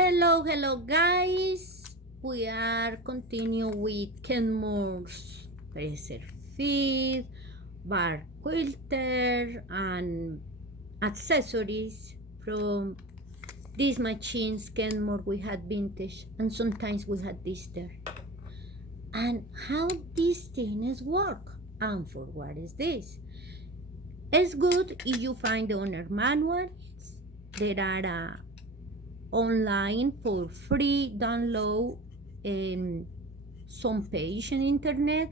Hello guys. We are continue with Kenmore's presser feed, bar quilter, and accessories from these machines. Kenmore we had vintage, and sometimes we had this there. And how these things work, and for what is this? It's good if you find the owner manuals. There are online for free download some page on internet.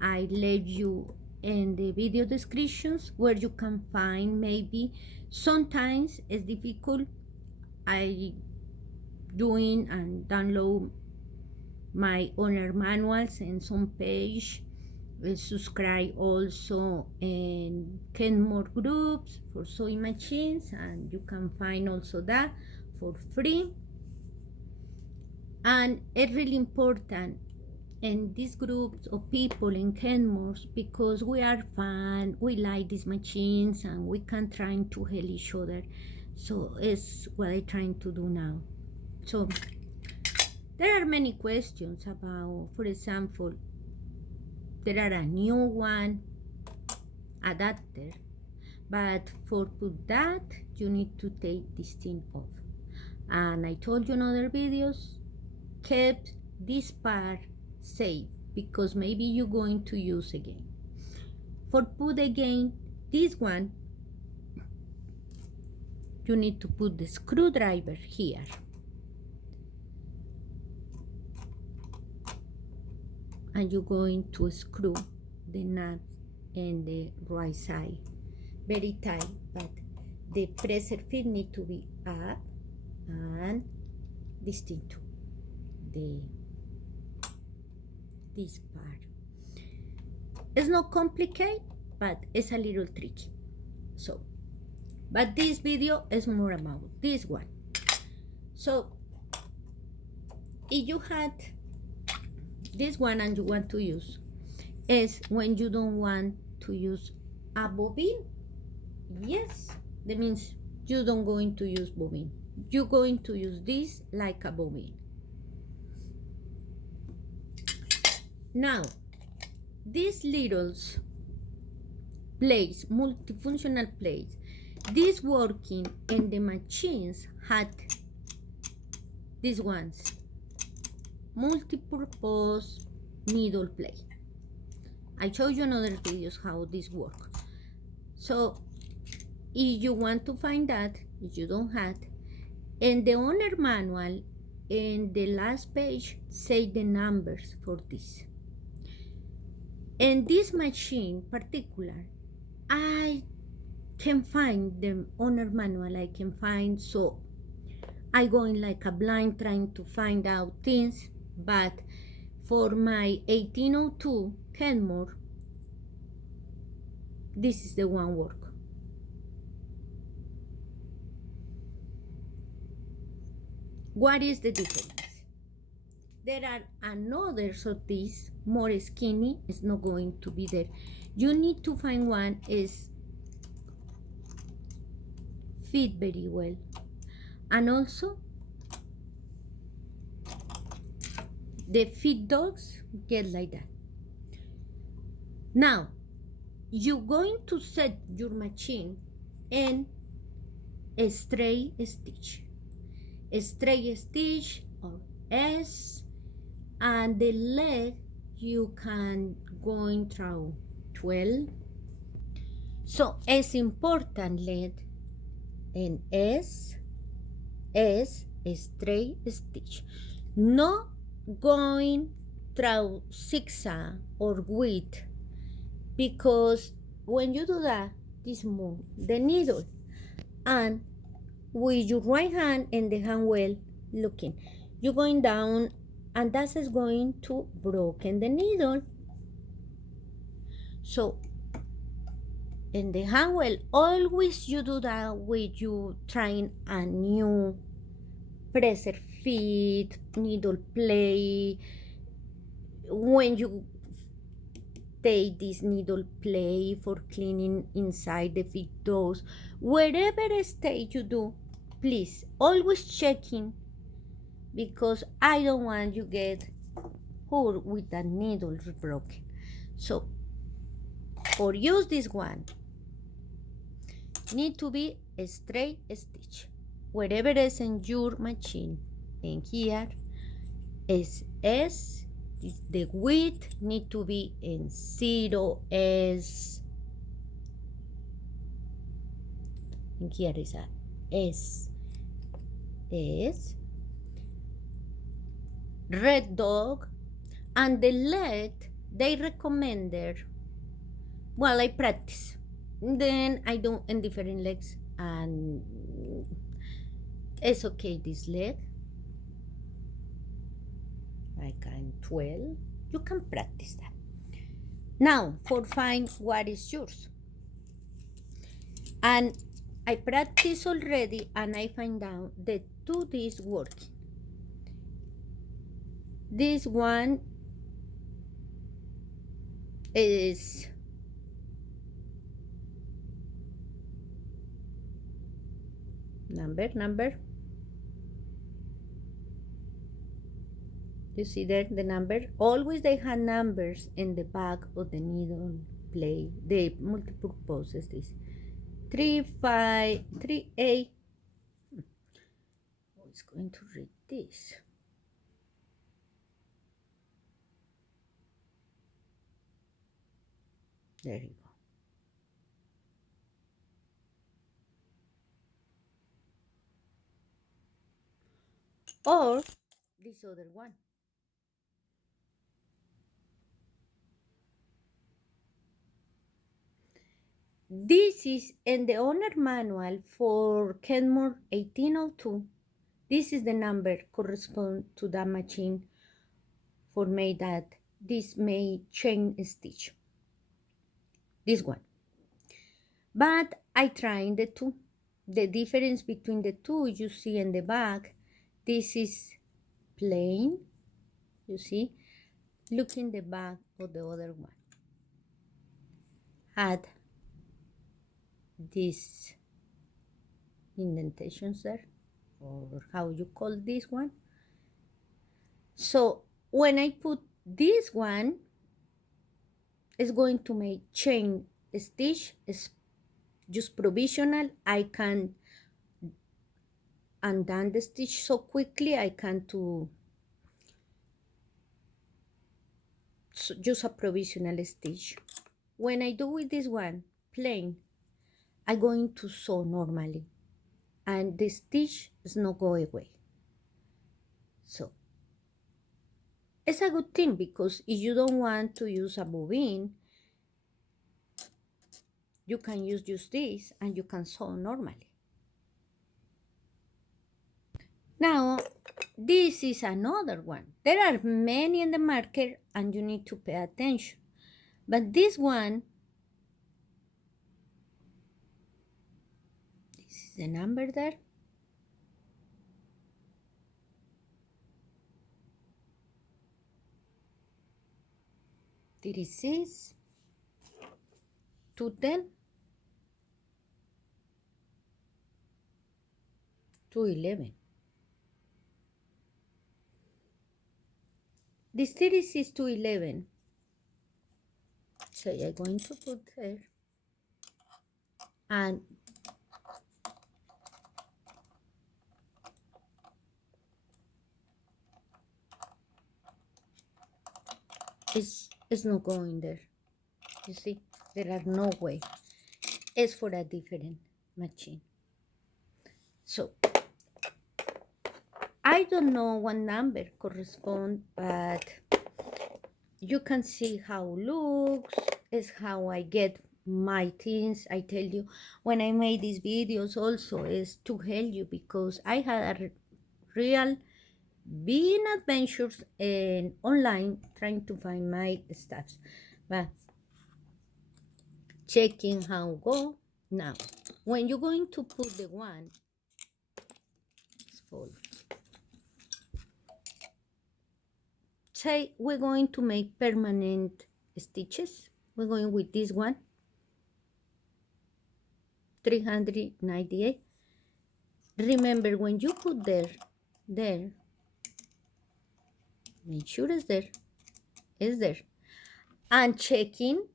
I let you in the video descriptions where you can find. Maybe sometimes it's difficult I doing and download my owner manuals in some page. Subscribe also in Kenmore groups for sewing machines, and you can find also that for free. And it's really important in these groups of people in Kenmore because we are fun, we like these machines, and we can try to help each other. So it's what I'm trying to do now. So there are many questions about, for example, there are a new one adapter, but for put that you need to take this thing off. And I told you in other videos, keep this part safe because maybe you're going to use again. For put again this one, you need to put the screwdriver here. And you're going to screw the nut in the right side. Very tight, but the presser feed need to be up and this thing too. This part. It's not complicated, but it's a little tricky. So, but this video is more about this one. So, if you had this one and you want to use is when you don't want to use a bobbin. Yes, that means you don't going to use bobbin. You're going to use this like a bobbin. Now, these little plates, multifunctional plates, this working in the machines had these ones. Multi-purpose needle plate. I showed you in other videos how this works. So if you want to find that, if you don't have, in the owner manual, in the last page, say the numbers for this. In this machine particular, I can find the owner manual, I can find, so I go in like a blind trying to find out things. But for my 1802 Kenmore, this is the one work. What is the difference? There are another of these more skinny, it's not going to be there. You need to find one is fit very well, and also the feed dogs get like that. Now, you're going to set your machine in a straight stitch. A straight stitch or S, and the leg you can go in through 12. So it's important lead in S, a straight stitch. No going through zigzag or width, because when you do that, this move the needle, and with your right hand and the hand well looking, you're going down, and that is going to broken the needle. So in the hand well, always you do that with you trying a new presser feed, needle play. When you take this needle play for cleaning inside the feed doors, wherever stage you do, please always checking because I don't want you get hurt with the needle broken. So for use this one, need to be a straight stitch wherever it is in your machine. And here is S. The width need to be in 0S. And here is a S. S. Red dog. And the leg, they recommended, well, I practice. Then I do in different legs, and it's okay this leg. I can 12. You can practice that. Now, for find what is yours. And I practice already, and I find out that two is working. This one is number. You see there the number? Always they have numbers in the back of the needle plate. The multiple poses this. 3, 5, 3A. Oh, it's going to read this. There you go. Or this other one. This is in the owner manual for Kenmore 1802. This is the number correspond to that machine for me that this may chain stitch. This one. But I tried the two. The difference between the two you see in the back. This is plain. You see? Look in the back of the other one. Had these indentations there, or how you call this one. So when I put this one, it's going to make chain stitch. It's just provisional. I can undo the stitch so quickly. I can to just a provisional stitch. When I do with this one plain, I'm going to sew normally, and the stitch is not go away. So it's a good thing, because if you don't want to use a bobbin, you can use just this and you can sew normally. Now, this is another one. There are many in the market and you need to pay attention. But this one, this is the number there. This is 210, 211. This 36 to 11. So I'm going to put there, and it's not going there. You see, there are no way. It's for a different machine. So I don't know what number correspond, but you can see how it looks. Is how I get my things. I tell you, when I made these videos also is to help you, because I had a real being adventures and online trying to find my stuffs, but checking how go. Now when you're going to put the one, it's full. Say we're going to make permanent stitches. We're going with this one, 398. Remember, when you put there, Make sure it's there. It's there. And checking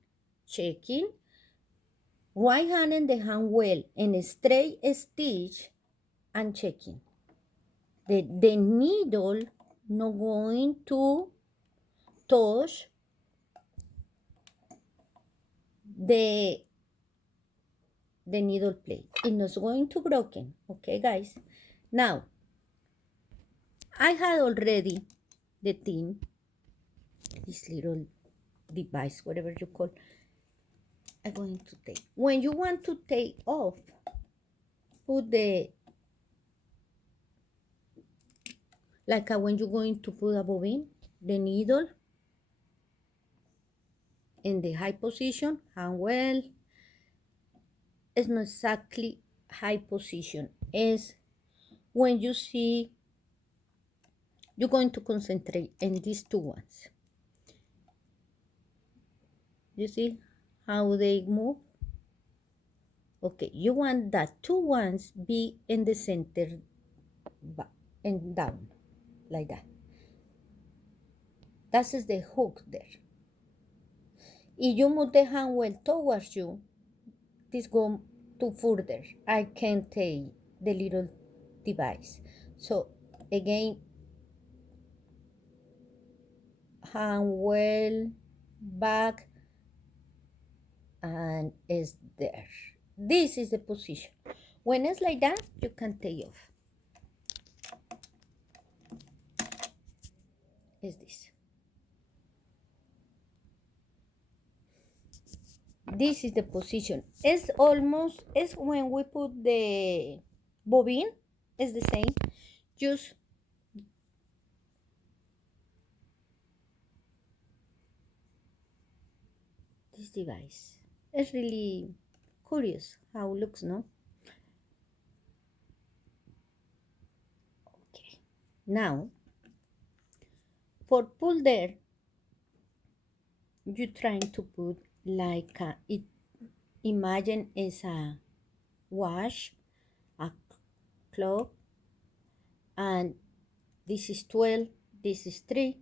right hand and the hand well and a straight stitch and checking. The needle not going to touch the needle plate. It's not going to broken. Okay, guys. Now, I had already the thing, this little device, whatever you call. I'm going to take. When you want to take off, put the, like when you're going to put a bobbin, the needle in the high position, and well, it's not exactly high position. It's when you see, you're going to concentrate in these two ones. You see how they move? Okay, you want that two ones be in the center and down, like that. That is the hook there. If you move the hand well towards you, this go to further. I can take the little device. So again, hand well back, and it's there. This is the position. When it's like that, you can take off. Is this. This is the position. It's almost, it's when we put the bobbin, it's the same. Just this device. It's really curious how it looks, no? Okay. Now, for pull there, you're trying to put like it. Imagine it's a wash, a cloth, and this is 12, this is 3,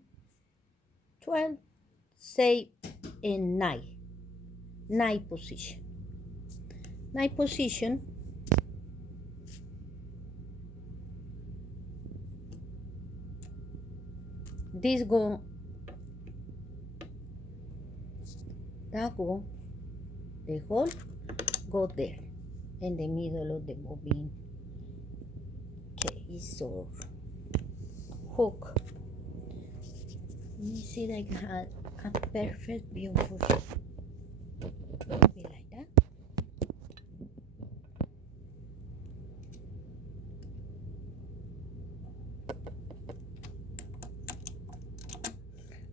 12, say in 9 position. 9 position. This go, that go, the hole go there in the middle of the bobbin case or hook. Let me see that I can have a perfect view for you. Be like that.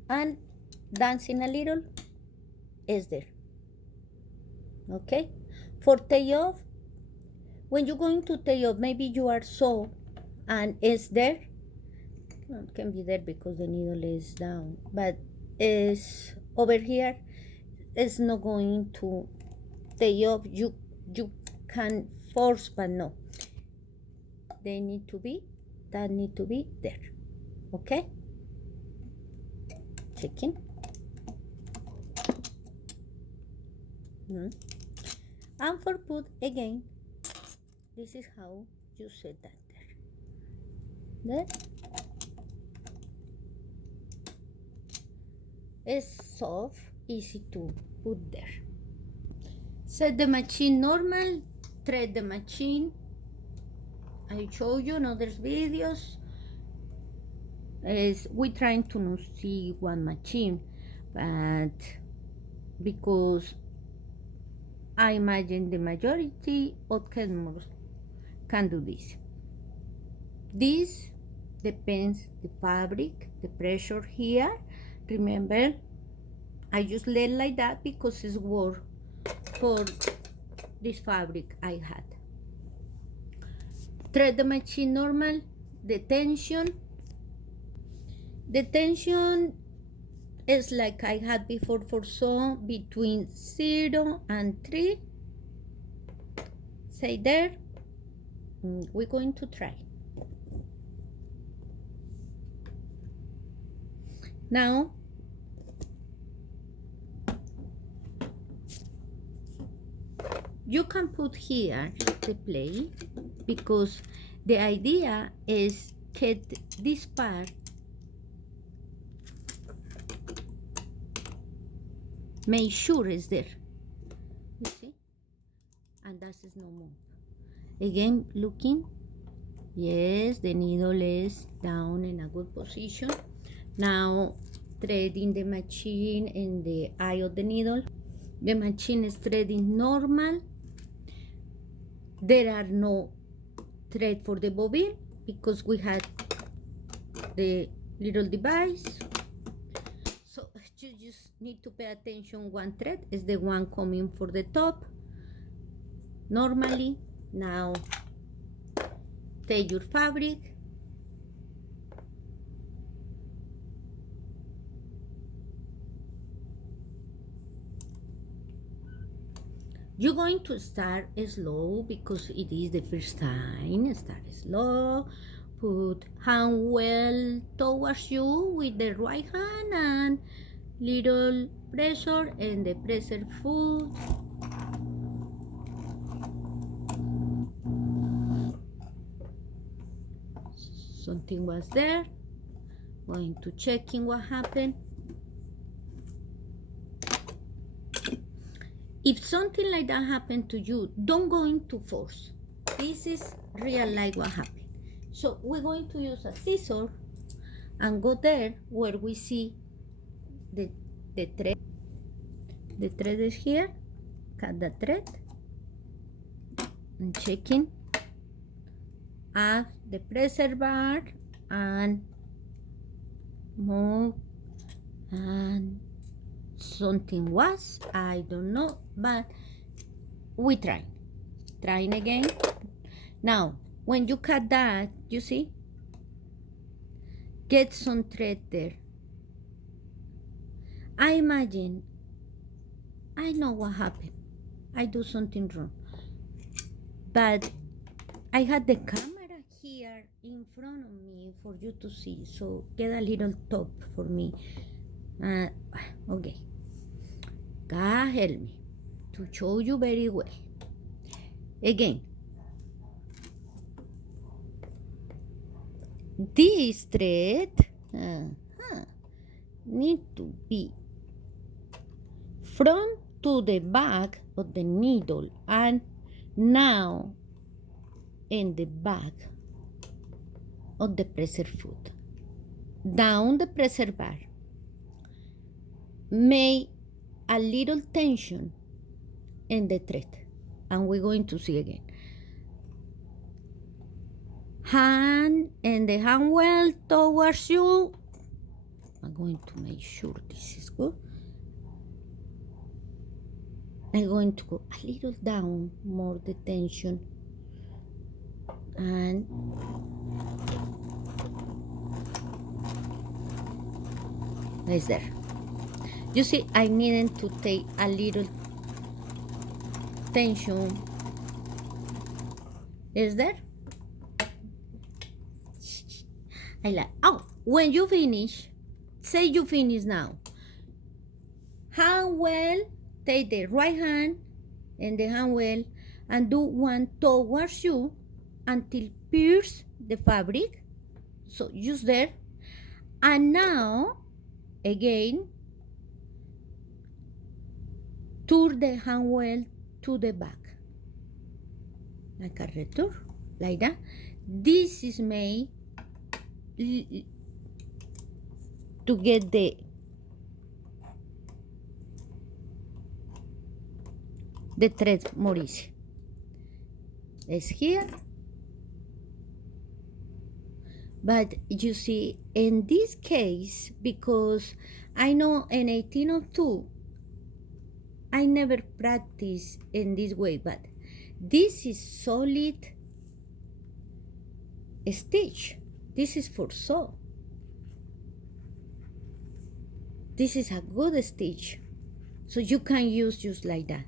And dancing a little is there. Okay, for take off, when you're going to take off, maybe you are so and it's there. Well, it can be there because the needle is down, but is over here. It's not going to take off. You can force, but no, they need to be, that need to be there. Okay, checking. And for put again, this is how you set that there. It's soft, easy to put there. Set the machine normal, thread the machine. I show you in other videos. We trying to not see one machine, but because I imagine the majority of Kenmore can do this. This depends the fabric, the pressure here. Remember, I just let like that because it's work for this fabric I had. Thread the machine normal. The tension is like I had before for so between 0 and 3. Say there. We're going to try. Now you can put here the plate because the idea is get this part make sure it's there, you see, and that is no more. Again, looking, yes, the needle is down in a good position. Now threading the machine in the eye of the needle. The machine is threading normal. There are no thread for the bobbin because we had the little device. So you just need to pay attention. One thread is the one coming for the top normally. Now take your fabric, you're going to start slow because it is the first time. Start slow, put hand well towards you with the right hand and little pressure and the pressure foot. Something was there. Going to checking what happened. If something like that happened to you, don't go into force. This is real life what happened. So we're going to use a scissor and go there where we see the thread. The thread is here. Cut the thread and checking. Add the pressure bar and move, and something was, I don't know, but we trying again. Now when you cut that, you see, get some thread there. I imagine, I know what happened, I do something wrong, but I had the camera here in front of me for you to see, so get a little top for me. Okay, God help me to show you very well. Again, this thread need to be front to the back of the needle and now in the back of the pressure foot, down the pressure bar. Make a little tension in the thread, and we're going to see again. Hand and the hand well towards you. I'm going to make sure this is good. I'm going to go a little down, more the tension, and it's there. You see, I needed to take a little tension. Is there? I like, oh, when you finish, say you finish now. Hand well, take the right hand and the hand well and do one towards you until pierce the fabric. So use there. And now, again, turn the hand well to the back. Like a return, like that. This is made to get the thread more easy. It's here. But you see, in this case, because I know in 1802, I never practiced in this way, but this is solid stitch. This is for sew. This is a good stitch, so you can use just like that.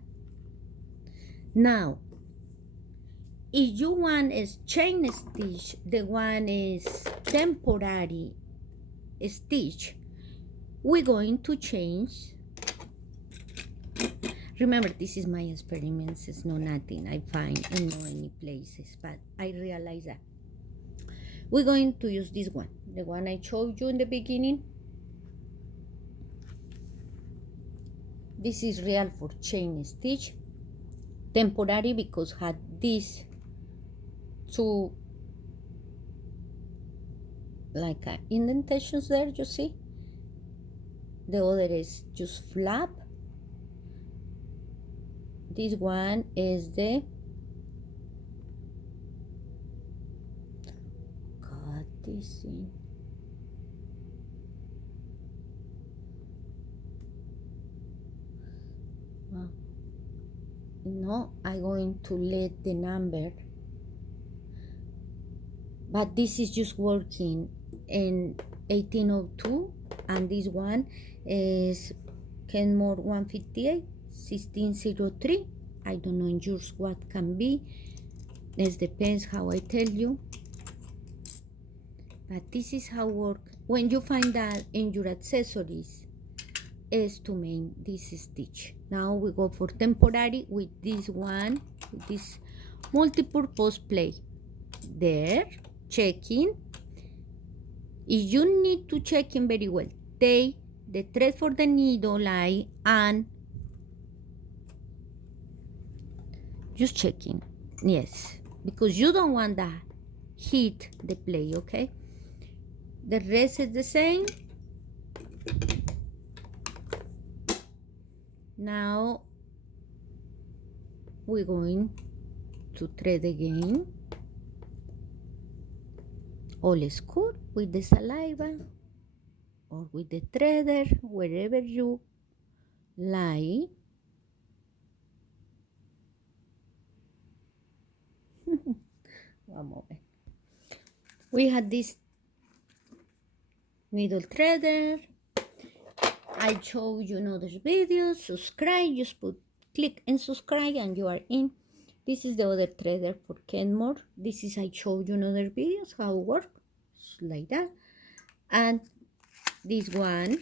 Now, if you want a chain stitch, the one is temporary stitch, we're going to change. Remember, this is my experiments, it's not nothing I find in no any places, but I realize that we're going to use this one, the one I showed you in the beginning. This is real for chain stitch, temporary because had this two like indentations there, you see. The other is just flap. This one is the this thing. No, I'm going to let the number, but this is just working in 1802, and this one is Kenmore 158 1603. I don't know in yours what can be. This depends how I tell you. But this is how work when you find that in your accessories is to make this stitch. Now we go for temporary with this one, with this multi-purpose plate. There, checking. If you need to check in very well, take the thread for the needle line and just checking. Yes, because you don't want that hit the plate, okay? The rest is the same. Now we're going to thread again. All is good with the saliva or with the threader, wherever you like. One moment. We had this needle threader. I showed you in other videos. Subscribe, just click and subscribe and you are in. This is the other threader for Kenmore. This is I showed you in other videos how it works, like that. And this one,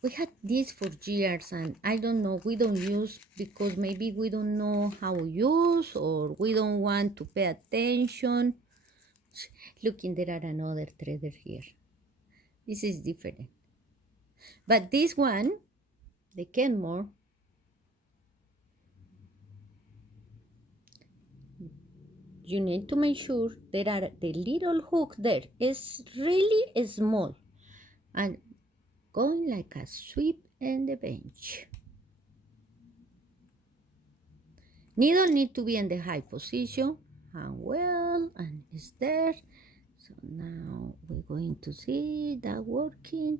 we had this for years and I don't know, we don't use because maybe we don't know how to use or we don't want to pay attention. Looking, there are another threader here. This is different. But this one, the Kenmore, you need to make sure there are the little hook there is really small and going like a sweep in the bench. Needle need to be in the high position and well, and it's there. So now we're going to see that working.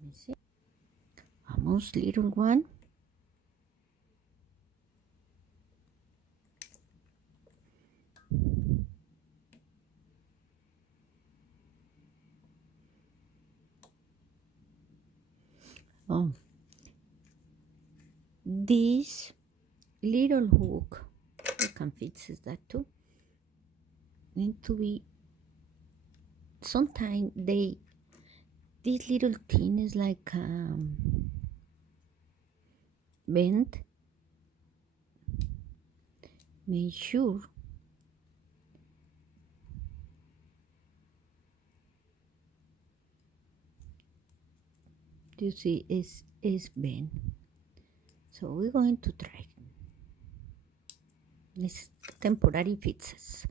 Let me see. Almost little one. Oh, this little hook, you can fix that too. Need to be. Sometimes this little thing is like bent. Make sure you see is bent. So we're going to try this temporary fixes.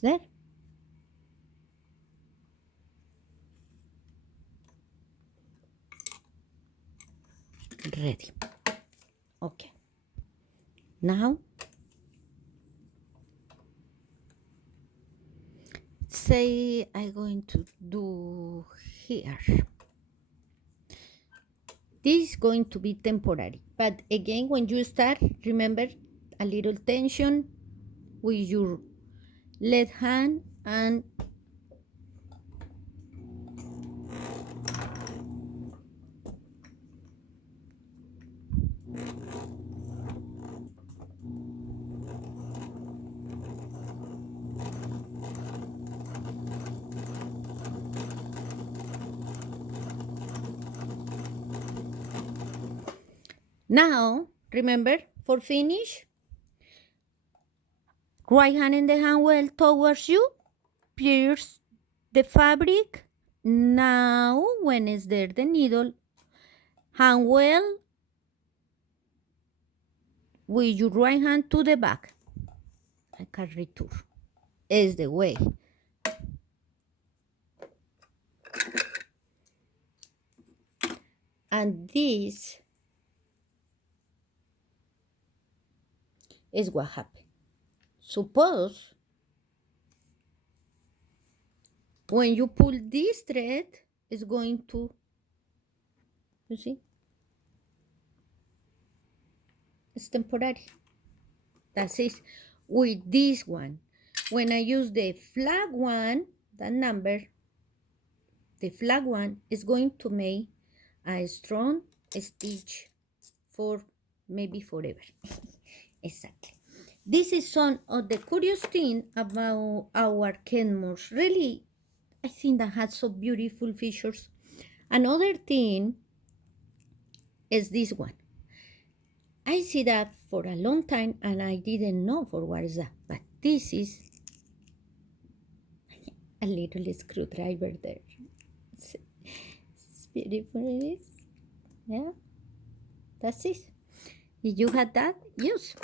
There. Ready. Okay. Now say I'm going to do here. This is going to be temporary, but again when you start, remember a little tension with your left hand and Now, remember, for finish, right hand in the hand well towards you, pierce the fabric. Now, when is there the needle, hand well with your right hand to the back. I can return. Is the way. And this is what happened. Suppose when you pull this thread, it's going to, you see, it's temporary. That's it. With this one, when I use the flag one, that number, the flag one is going to make a strong stitch for maybe forever. Exactly. This is some of the curious thing about our Kenmores. Really, I think that has so beautiful features. Another thing is this one. I see that for a long time and I didn't know for what is that. But this is a little screwdriver there. It's beautiful, it is. Yeah, that's it. If you had that, use.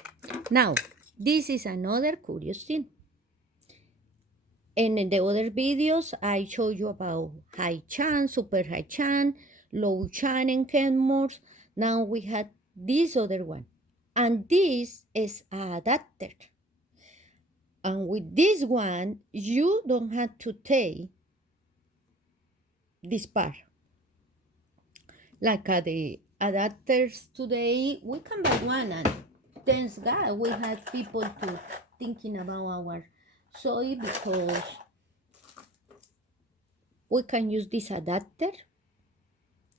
Now, this is another curious thing. And in the other videos, I showed you about high chan, super high chan, low chan, and Kenmores. Now we had this other one. And this is a adapter. And with this one, you don't have to take this part. Like the adapters today, we can buy one, and thanks God we have people to thinking about our soy, because we can use this adapter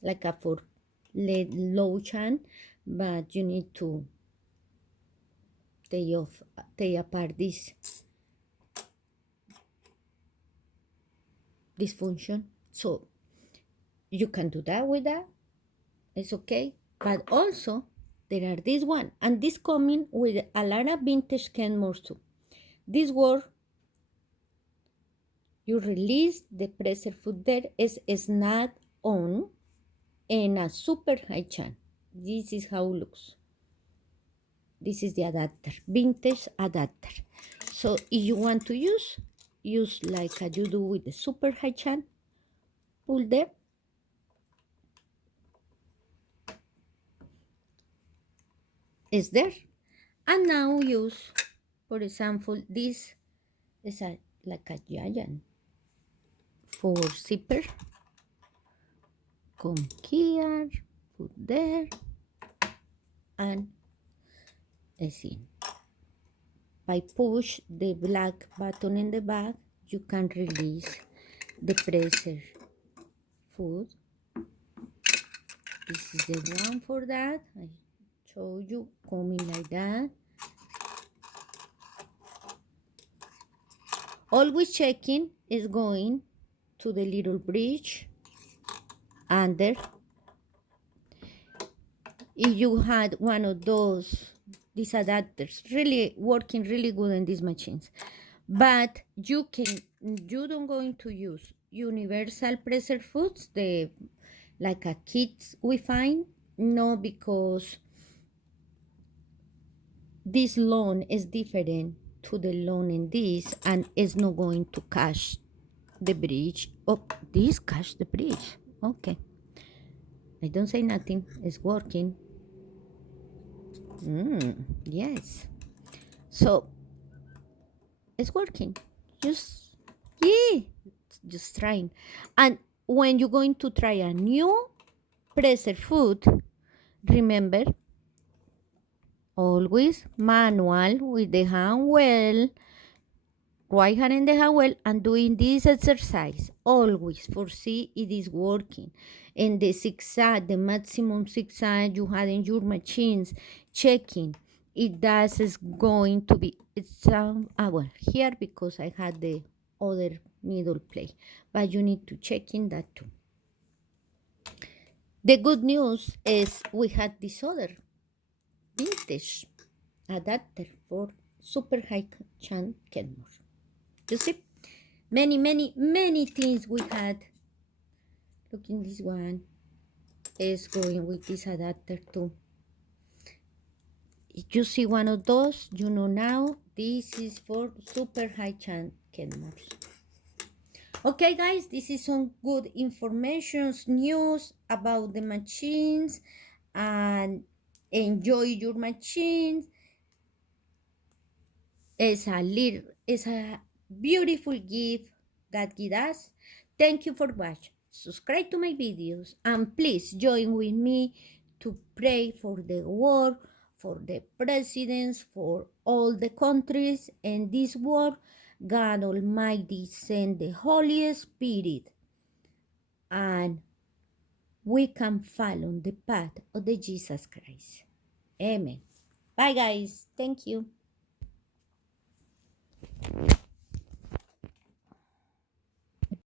like a for low chan, but you need to take apart this function. So you can do that with that. It's okay. But also there are this one, and this coming with a lot of vintage Kenmore too. This word, you release the presser foot there, is not on, and a super high chan. This is how it looks. This is the adapter, vintage adapter. So if you want to use like you do with the super high chan, pull there. It's there. And now use, for example, this is like a giant for zipper. Come here, put there, and I see. By push the black button in the back, you can release the presser foot. This is the one for that. I show you coming like that. Always checking is going to the little bridge under. If you had one of these adapters, really working really good in these machines, but you don't going to use universal presser foods, the like a kits we find. No, because this loan is different to the loan in this, and it's not going to catch the bridge. Oh, this catch the bridge. Okay, I don't say nothing. It's working. Yes. So it's working. Just trying. And when you're going to try a new presser food, remember, always manual with the hand well, right hand in the hand well, and doing this exercise always for see it is working. And the zigzag, the maximum zigzag you had in your machines, checking it does is going to be, it's well here because I had the other needle play, but you need to check in that too. The good news is we had this other vintage adapter for super high chant Kenmore. You see, many things we had. Look in this one is going with this adapter too. If you see one of those, you know now this is for super high chant Kenmores. Okay guys, this is some good information, news about the machines, and enjoy your machines. It's a beautiful gift God give us. Thank you for watching. Subscribe to my videos and please join with me to pray for the world, for the presidents, for all the countries in this world. God Almighty send the Holy Spirit and we can follow the path of the Jesus Christ. Amen. Bye guys. Thank you.